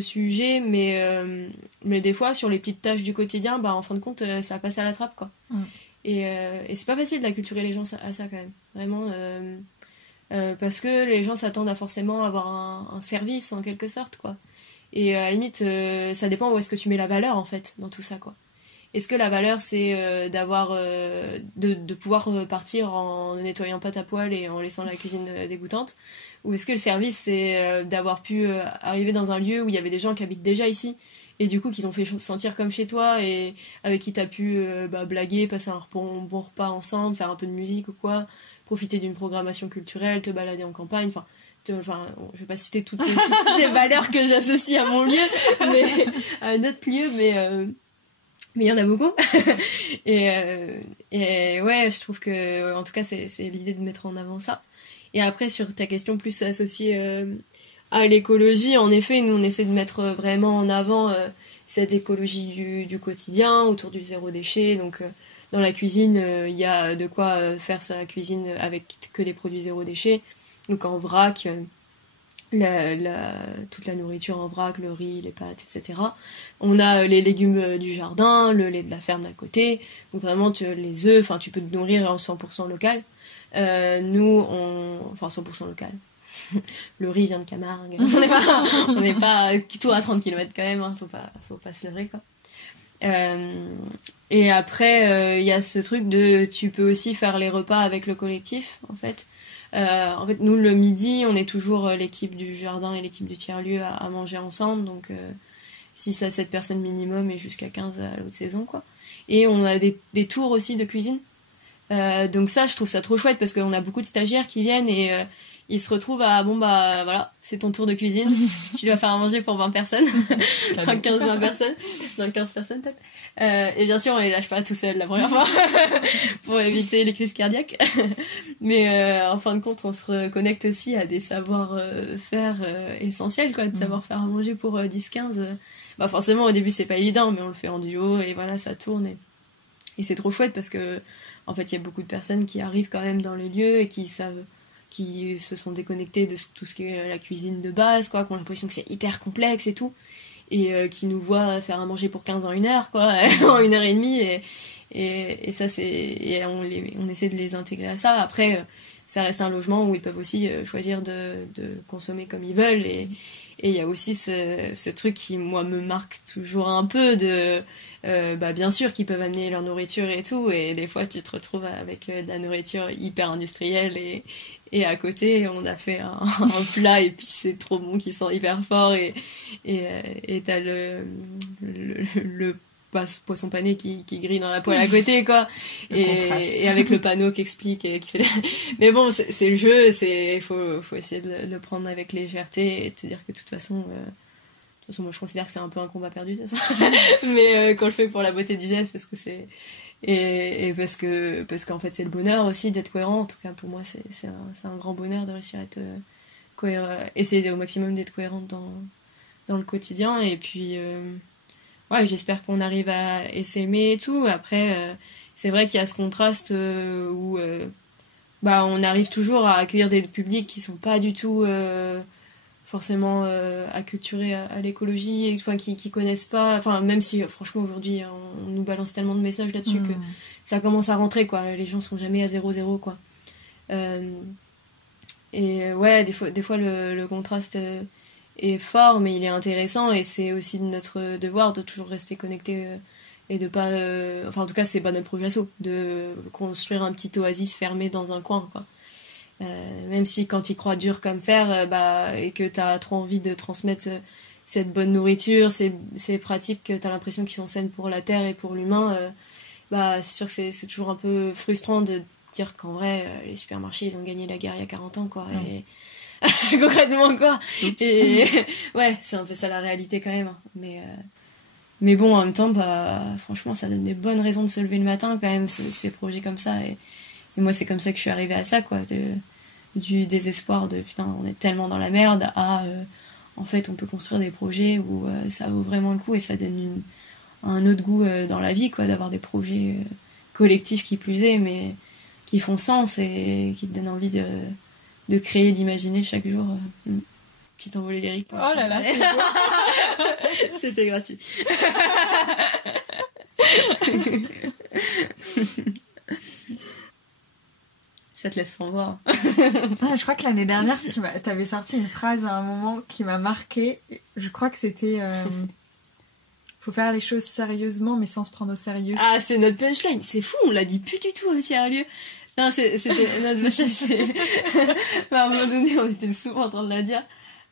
sujets, mais des fois sur les petites tâches du quotidien, bah en fin de compte ça passe à la trappe, quoi. Et c'est pas facile d'acculturer les gens à ça, quand même, vraiment. Parce que les gens s'attendent à forcément avoir un service, en quelque sorte, quoi. Et à la limite, ça dépend où est-ce que tu mets la valeur, en fait, dans tout ça, quoi. Est-ce que la valeur, c'est de pouvoir partir en ne nettoyant pas ta poêle et en laissant la cuisine dégoûtante, ou est-ce que le service, c'est d'avoir pu arriver dans un lieu où il y avait des gens qui habitent déjà ici et du coup qui t'ont fait sentir comme chez toi et avec qui t'as pu blaguer, passer un bon repas ensemble, faire un peu de musique ou quoi, profiter d'une programmation culturelle, te balader en campagne, enfin, je vais pas citer toutes les valeurs que j'associe à mon lieu, mais à notre lieu, mais il y en a beaucoup. et ouais, je trouve que en tout cas c'est l'idée de mettre en avant ça. Et après, sur ta question plus associée à l'écologie, en effet, nous on essaie de mettre vraiment en avant cette écologie du quotidien autour du zéro déchet. Donc dans la cuisine, il y a de quoi faire sa cuisine avec que des produits zéro déchet. Donc en vrac, toute la nourriture en vrac, le riz, les pâtes, etc. On a les légumes du jardin, le lait de la ferme d'à côté. Donc vraiment, les œufs, enfin tu peux te nourrir en 100% local. Nous, enfin 100% local. Le riz vient de Camargue. On n'est pas tout à 30 km quand même, hein. Faut pas se leurrer, quoi. Et après, y a ce truc de tu peux aussi faire les repas avec le collectif, en fait. En fait, nous, le midi, on est toujours l'équipe du jardin et l'équipe du tiers-lieu à manger ensemble. Donc, 6 à 7 personnes minimum et jusqu'à 15 à l'autre saison, quoi. Et on a des tours aussi de cuisine. Donc ça, je trouve ça trop chouette parce qu'on a beaucoup de stagiaires qui viennent et ils se retrouvent à bon bah voilà, c'est ton tour de cuisine, tu dois faire à manger pour 20 personnes, enfin 15-20 personnes, non 15 personnes peut-être. Et bien sûr, on les lâche pas tout seuls la première fois pour éviter les crises cardiaques. Mais en fin de compte, on se reconnecte aussi à des savoir-faire essentiels, quoi, de savoir faire à manger pour 10-15. Bah forcément, au début, c'est pas évident, mais on le fait en duo et voilà, ça tourne. Et c'est trop chouette parce que en fait, il y a beaucoup de personnes qui arrivent quand même dans les lieux et qui se sont déconnectées de tout ce qui est la cuisine de base, quoi, qui ont l'impression que c'est hyper complexe et tout, et qui nous voient faire à manger pour 15 en 1 heure, quoi, en 1 heure et demie, et ça, et on essaie de les intégrer à ça. Après, ça reste un logement où ils peuvent aussi choisir de consommer comme ils veulent, et il y a aussi ce truc qui, moi, me marque toujours un peu de... bah bien sûr qu'ils peuvent amener leur nourriture et tout, et des fois tu te retrouves avec de la nourriture hyper industrielle et à côté on a fait un plat épicé trop bon qui sent hyper fort et t'as le poisson pané qui grille dans la poêle à côté, quoi, et avec le panneau qui explique et qui fait mais bon, c'est le jeu, faut essayer de le prendre avec légèreté et de te dire que de toute façon moi je considère que c'est un peu un combat perdu, ça. Mais quand je fais pour la beauté du geste, parce que c'est et parce qu'en fait c'est le bonheur aussi d'être cohérent. En tout cas pour moi c'est un grand bonheur de réussir à être cohérent, essayer au maximum d'être cohérente dans le quotidien. Et puis ouais, j'espère qu'on arrive à s'aimer et tout. Après c'est vrai qu'il y a ce contraste où bah on arrive toujours à accueillir des publics qui sont pas du tout forcément acculturés à l'écologie, enfin qui connaissent pas, enfin même si franchement aujourd'hui on nous balance tellement de messages là-dessus que ça commence à rentrer, quoi, les gens sont jamais à 0-0, quoi. Et ouais, des fois le contraste est fort, mais il est intéressant, et c'est aussi notre devoir de toujours rester connecté et de pas enfin en tout cas c'est pas notre projet asso de construire un petit oasis fermé dans un coin, quoi. Même si quand il croit dur comme fer, et que t'as trop envie de transmettre cette bonne nourriture, ces pratiques que t'as l'impression qu'ils sont saines pour la terre et pour l'humain, c'est sûr que c'est toujours un peu frustrant de dire qu'en vrai les supermarchés ils ont gagné la guerre il y a 40 ans, quoi. Et concrètement, quoi. Et ouais, c'est un peu ça la réalité quand même, hein. Mais bon, en même temps, franchement ça donne des bonnes raisons de se lever le matin quand même, ces projets comme ça, et moi c'est comme ça que je suis arrivée à ça, quoi, du désespoir de putain on est tellement dans la merde à en fait on peut construire des projets où ça vaut vraiment le coup, et ça donne un autre goût dans la vie, quoi, d'avoir des projets collectifs qui plus est, mais qui font sens et qui te donnent envie de créer, d'imaginer chaque jour. Petit envolée lyrique. Oh là là, c'est beau. C'était gratuit. Ça te laisse sans voix. Je crois que l'année dernière, t'avais sorti une phrase à un moment qui m'a marquée. Je crois que c'était faut faire les choses sérieusement, mais sans se prendre au sérieux. Ah, c'est notre punchline. C'est fou, on l'a dit plus du tout au tiers-lieu. Non, c'était notre punchline. À un moment donné, on était souvent en train de la dire.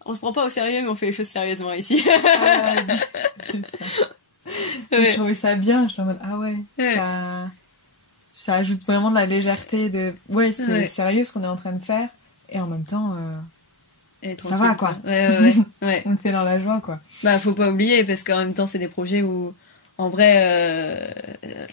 On se prend pas au sérieux, mais on fait les choses sérieusement ici. C'est ça. Ouais. Je trouvais ça bien. Je suis en mode, ah ouais. Ça ajoute vraiment de la légèreté de... Ouais, c'est sérieux ce qu'on est en train de faire. Et en même temps, ça va, quoi. Ouais. On le fait dans la joie, quoi. Faut pas oublier, parce qu'en même temps, c'est des projets où, en vrai,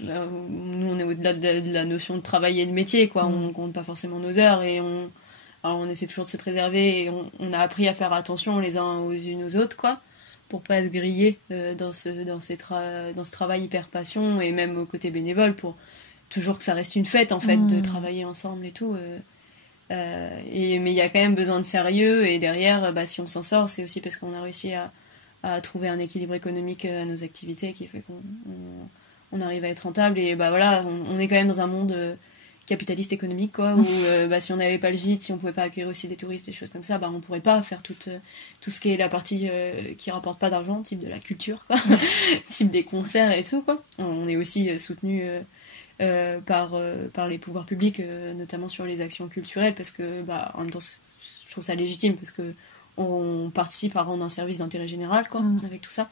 nous, on est au-delà de la notion de travail et de métier, quoi. On compte pas forcément nos heures, et on essaie toujours de se préserver, et on a appris à faire attention les uns aux unes aux autres, quoi, pour pas se griller dans ce travail hyper passion, et même au côté bénévole, pour toujours que ça reste une fête, en fait, de travailler ensemble et tout. Mais il y a quand même besoin de sérieux, et derrière, si on s'en sort, c'est aussi parce qu'on a réussi à trouver un équilibre économique à nos activités qui fait qu'on arrive à être rentable. Et voilà, on est quand même dans un monde capitaliste économique, quoi, où si on n'avait pas le gîte, si on pouvait pas accueillir aussi des touristes, des choses comme ça, on pourrait pas faire tout ce qui est la partie qui rapporte pas d'argent, type de la culture, quoi, type des concerts et tout, quoi. On est aussi soutenu par les pouvoirs publics, notamment sur les actions culturelles, parce que en même temps je trouve ça légitime, parce que on participe à rendre un service d'intérêt général, quoi, avec tout ça.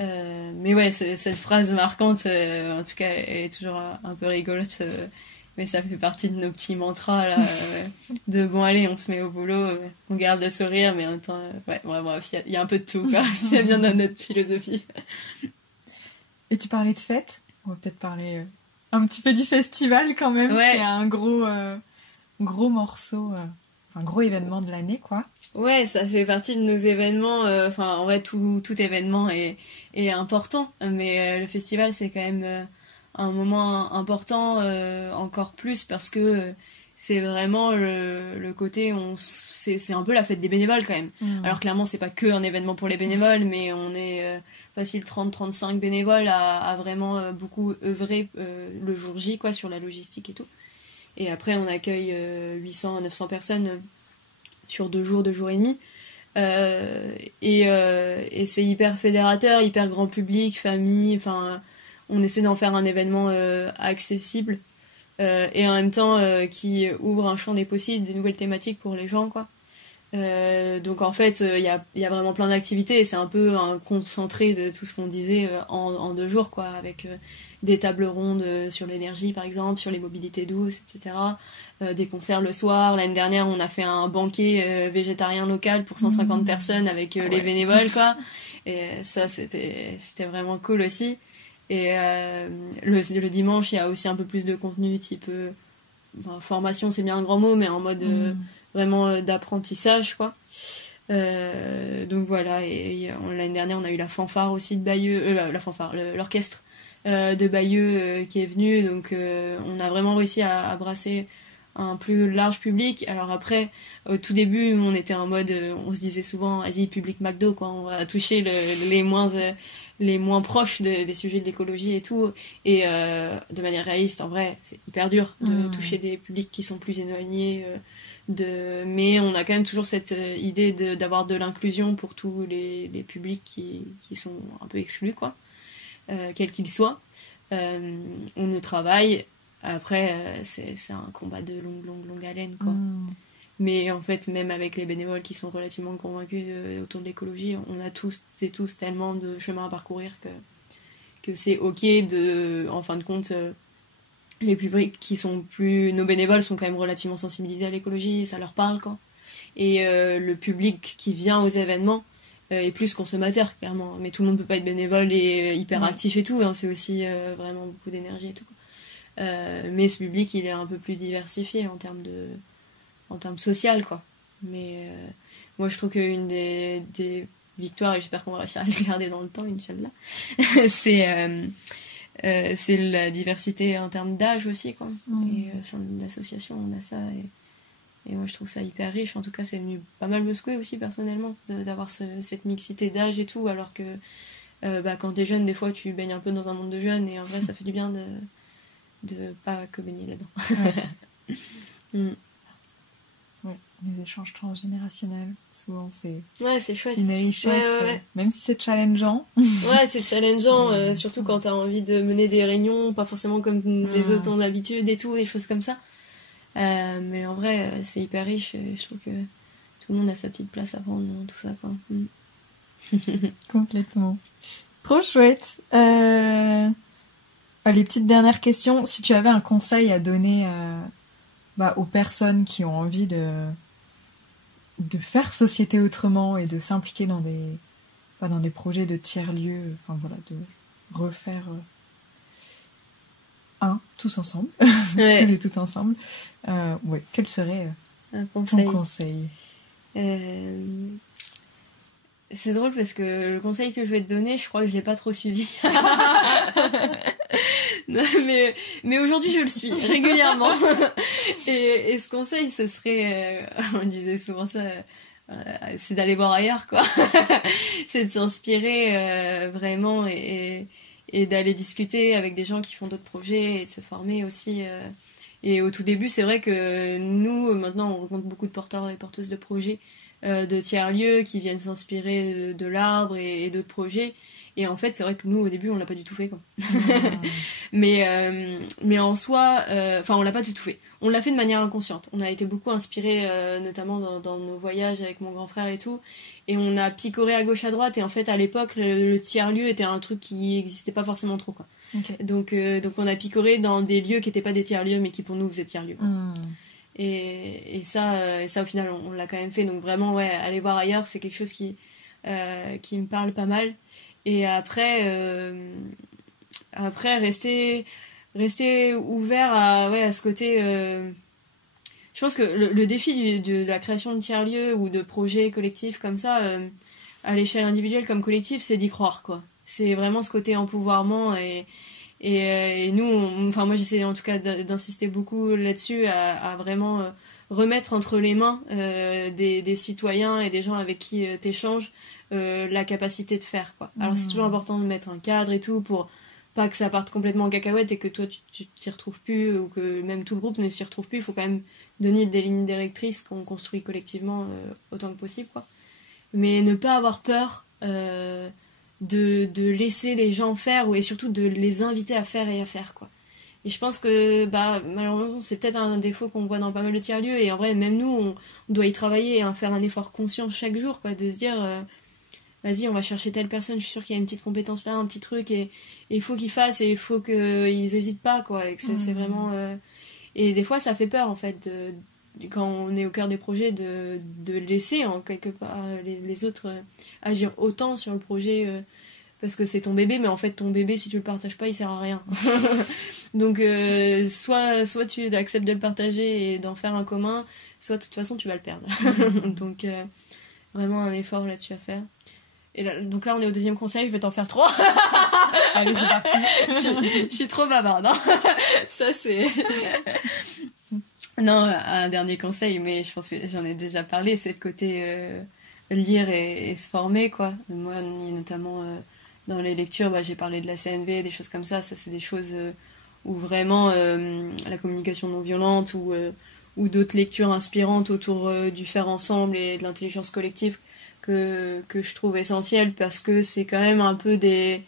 Mais ouais, cette phrase marquante, en tout cas, elle est toujours un peu rigolote. Mais ça fait partie de nos petits mantras, là, de bon, allez, on se met au boulot, on garde le sourire, mais en même temps, ouais, bref, il y a un peu de tout, quoi. C'est bien dans notre philosophie. Et tu parlais de fête. On va peut-être parler un petit peu du festival quand même, ouais. qui est un gros morceau, un gros événement de l'année, quoi. Ouais, ça fait partie de nos événements. Enfin, en vrai, tout événement est important, mais le festival, c'est quand même un moment important, encore plus parce que c'est vraiment le côté, c'est un peu la fête des bénévoles quand même. Alors clairement, c'est pas que un événement pour les bénévoles, mais on est facile 30-35 bénévoles à vraiment beaucoup œuvrer le jour J, quoi, sur la logistique et tout. Et après, on accueille 800-900 personnes sur 2 jours et demi. Et c'est hyper fédérateur, hyper grand public, famille, enfin, on essaie d'en faire un événement accessible et en même temps qui ouvre un champ des possibles, des nouvelles thématiques pour les gens, quoi. Donc en fait, il y a vraiment plein d'activités et c'est un peu un concentré de tout ce qu'on disait en 2 jours, quoi, avec des tables rondes sur l'énergie, par exemple, sur les mobilités douces, etc. Des concerts le soir. L'année dernière, on a fait un banquet végétarien local pour 150 personnes avec les bénévoles, quoi. Et ça, c'était vraiment cool aussi. Et le dimanche, il y a aussi un peu plus de contenu, type enfin, formation, c'est bien un grand mot, mais en mode vraiment d'apprentissage, quoi. Donc voilà, et l'année dernière, on a eu la fanfare aussi de Bayeux, la fanfare, l'orchestre de Bayeux qui est venu, donc on a vraiment réussi à brasser un plus large public. Alors après, au tout début, on était en mode, on se disait souvent, Asie public McDo, quoi, on va toucher les moins proches des sujets de l'écologie et tout, et de manière réaliste, en vrai, c'est hyper dur de toucher des publics qui sont plus éloignés, mais on a quand même toujours cette idée d'avoir de l'inclusion pour tous les publics qui sont un peu exclus, quoi, quels qu'ils soient. On y travaille. Après, c'est un combat de longue haleine, quoi. Mais en fait, même avec les bénévoles qui sont relativement convaincus autour de l'écologie, on a tous tellement de chemin à parcourir que c'est ok en fin de compte, les publics qui sont plus... Nos bénévoles sont quand même relativement sensibilisés à l'écologie, ça leur parle, quoi. Et le public qui vient aux événements est plus consommateur, clairement. Mais tout le monde peut pas être bénévole et hyper actif et tout, hein, c'est aussi vraiment beaucoup d'énergie et tout, quoi. Mais ce public, il est un peu plus diversifié en termes social, quoi. Mais moi, je trouve qu'une des victoires, et j'espère qu'on va réussir à le garder dans le temps, Inch'Allah, c'est la diversité en termes d'âge aussi, quoi. Et c'est une association, on a ça, et moi, je trouve ça hyper riche. En tout cas, c'est venu pas mal me secouer aussi, personnellement, d'avoir cette mixité d'âge et tout, alors que quand t'es jeune, des fois, tu baignes un peu dans un monde de jeunes, et en vrai, ça fait du bien de pas que baigner là-dedans. Ouais, les échanges transgénérationnels, souvent c'est chouette. C'est une richesse, ouais. Même si c'est challengeant. Ouais, c'est challengeant, surtout quand t'as envie de mener des réunions, pas forcément comme les autres ont d'habitude et tout, des choses comme ça. Mais en vrai, c'est hyper riche, et je trouve que tout le monde a sa petite place à prendre dans tout ça, quoi. Complètement. Trop chouette. Les petites dernières questions. Si tu avais un conseil à donner aux personnes qui ont envie de faire société autrement et de s'impliquer dans des projets de tiers-lieux, enfin voilà, de refaire tous ensemble, Ouais. tous et toutes ensemble, quel serait ton conseil? C'est drôle parce que le conseil que je vais te donner, je crois que je l'ai pas trop suivi. Non, mais aujourd'hui, je le suis régulièrement. Et ce conseil, ce serait, on disait souvent ça, c'est d'aller voir ailleurs, quoi. C'est de s'inspirer vraiment et d'aller discuter avec des gens qui font d'autres projets et de se former aussi. Et au tout début, c'est vrai que nous, maintenant, on rencontre beaucoup de porteurs et porteuses de projets de tiers-lieux qui viennent s'inspirer de l'arbre et d'autres projets. Et en fait, c'est vrai que nous, au début, on l'a pas du tout fait, quoi. Mais en soi, on l'a pas du tout fait. On l'a fait de manière inconsciente. On a été beaucoup inspirés, notamment dans nos voyages avec mon grand frère et tout. Et on a picoré à gauche, à droite. Et en fait, à l'époque, le tiers-lieu était un truc qui existait pas forcément trop, quoi. Okay. Donc on a picoré dans des lieux qui étaient pas des tiers-lieux, mais qui pour nous faisaient tiers-lieux. Et ça, au final, on l'a quand même fait. Donc vraiment, ouais, aller voir ailleurs, c'est quelque chose qui me parle pas mal. Et après rester ouvert à ce côté. Je pense que le défi de la création de tiers-lieux ou de projets collectifs comme ça, à l'échelle individuelle comme collective, c'est d'y croire, quoi. C'est vraiment ce côté empouvoirment et nous, moi j'essaie en tout cas d'insister beaucoup là-dessus, à vraiment remettre entre les mains des citoyens et des gens avec qui t'échanges la capacité de faire, quoi. Alors c'est toujours important de mettre un cadre et tout pour pas que ça parte complètement en cacahuète et que toi tu t'y retrouves plus ou que même tout le groupe ne s'y retrouve plus. Il faut quand même donner des lignes directrices qu'on construit collectivement autant que possible, quoi. Mais ne pas avoir peur de laisser les gens faire et surtout de les inviter à faire et à faire, quoi. Et je pense que malheureusement c'est peut-être un défaut qu'on voit dans pas mal de tiers-lieux, et en vrai même nous on doit y travailler et faire un effort conscient chaque jour, quoi, de se dire vas-y, on va chercher telle personne, je suis sûre qu'il y a une petite compétence là, un petit truc, et il faut qu'ils fassent et il faut qu'ils hésitent pas, quoi, et que c'est vraiment et des fois ça fait peur en fait quand on est au cœur des projets de laisser en quelque part les autres agir autant sur le projet parce que c'est ton bébé, mais en fait ton bébé si tu le partages pas il sert à rien. Donc soit tu acceptes de le partager et d'en faire un commun, soit de toute façon tu vas le perdre. Donc vraiment un effort là-dessus à faire. Et donc là on est au deuxième conseil, je vais t'en faire 3. Allez, c'est parti. Je suis trop bavarde, hein. Ça c'est non, un dernier conseil, mais je pense que j'en ai déjà parlé, c'est le côté lire et se former, quoi. Moi, notamment dans les lectures, j'ai parlé de la CNV, des choses comme ça c'est des choses où vraiment la communication non violente ou d'autres lectures inspirantes autour du faire ensemble et de l'intelligence collective que je trouve essentielles, parce que c'est quand même un peu des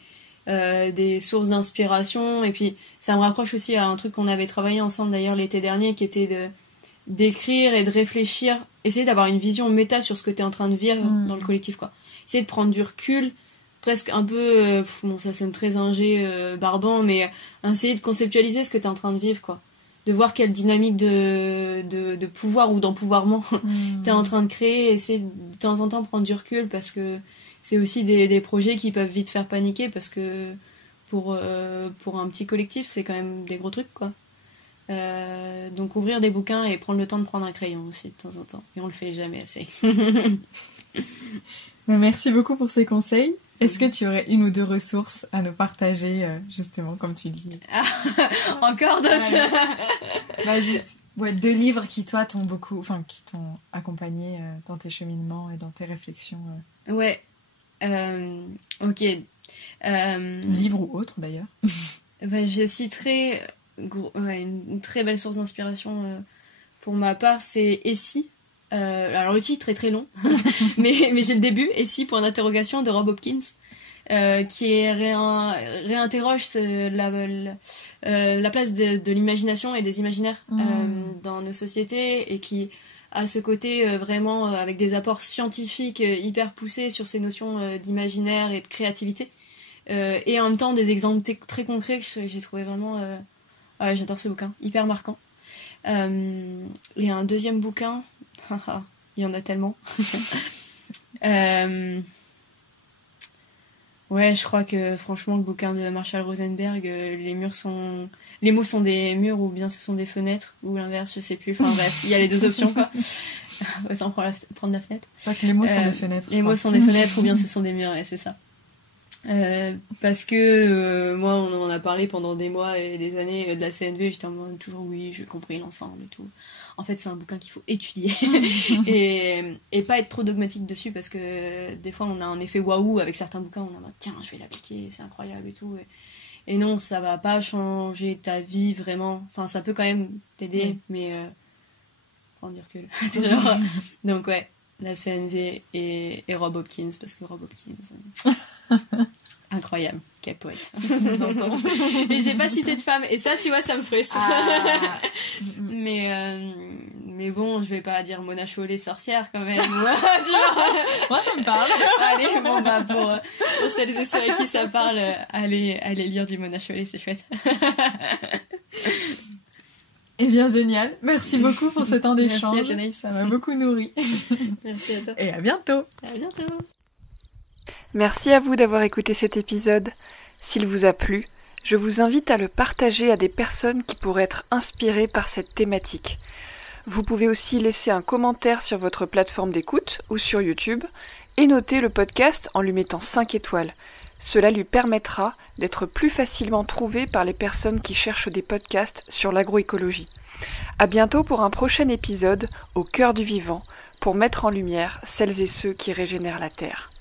sources d'inspiration, et puis ça me rapproche aussi à un truc qu'on avait travaillé ensemble d'ailleurs l'été dernier, qui était d'écrire et de réfléchir, essayer d'avoir une vision méta sur ce que t'es en train de vivre dans le collectif, quoi. Essayer de prendre du recul, presque un peu ça sonne très barbant, mais essayer de conceptualiser ce que t'es en train de vivre, quoi, de voir quelle dynamique de pouvoir ou d'empouvoirment t'es en train de créer, et essayer de temps en temps prendre du recul, parce que c'est aussi des projets qui peuvent vite faire paniquer, parce que pour un petit collectif, c'est quand même des gros trucs, quoi. Donc ouvrir des bouquins et prendre le temps de prendre un crayon aussi de temps en temps. Et on le fait jamais assez. Merci beaucoup pour ces conseils. Est-ce que tu aurais une ou deux ressources à nous partager, justement, comme tu dis? Encore d'autres? Juste, 2 livres qui, toi, t'ont beaucoup... qui t'ont accompagné dans tes cheminements et dans tes réflexions. Ouais. Ok. Livre ou autre, d'ailleurs. Je citerai une très belle source d'inspiration pour ma part, c'est « Et si ». Alors le titre est très long, mais j'ai le début, « Et si » point d'interrogation, de Rob Hopkins, qui réinterroge la place de l'imagination et des imaginaires dans nos sociétés, et qui a ce côté vraiment avec des apports scientifiques hyper poussés sur ces notions d'imaginaire et de créativité, et en même temps des exemples très concrets que j'ai trouvé vraiment j'adore ce bouquin, hyper marquant. Et un deuxième bouquin, il y en a tellement. Ouais, je crois que franchement le bouquin de Marshall Rosenberg, les mots sont des murs, ou bien ce sont des fenêtres, ou l'inverse, je sais plus. Enfin bref, il y a les deux options, quoi. Autant prendre la fenêtre. Je crois que les mots sont des fenêtres. Les mots sont des fenêtres, ou bien ce sont des murs, et c'est ça. Parce que moi on en a parlé pendant des mois et des années de la CNV, j'étais en mode toujours oui, j'ai compris l'ensemble et tout. En fait c'est un bouquin qu'il faut étudier et pas être trop dogmatique dessus, parce que des fois on a un effet waouh avec certains bouquins, on est en mode tiens je vais l'appliquer, c'est incroyable et tout, et non, ça va pas changer ta vie vraiment, enfin ça peut quand même t'aider, mais prendre du recul. Donc ouais, la CNV et Rob Hopkins, parce que Rob Hopkins, incroyable, quel poète. Et j'ai pas cité de femme, et ça, tu vois, ça me frustre. Mais bon, je vais pas dire Mona Chollet sorcière quand même. Moi, ça me parle. Allez, bon bah pour celles et ceux à qui ça parle, allez lire du Mona Chollet, c'est chouette. Eh bien, génial. Merci beaucoup pour ce temps d'échange. Merci à Anaïs. Ça m'a beaucoup nourri. Merci à toi. Et à bientôt. À bientôt. Merci à vous d'avoir écouté cet épisode. S'il vous a plu, je vous invite à le partager à des personnes qui pourraient être inspirées par cette thématique. Vous pouvez aussi laisser un commentaire sur votre plateforme d'écoute ou sur YouTube et noter le podcast en lui mettant 5 étoiles. Cela lui permettra d'être plus facilement trouvé par les personnes qui cherchent des podcasts sur l'agroécologie. À bientôt pour un prochain épisode au cœur du vivant pour mettre en lumière celles et ceux qui régénèrent la terre.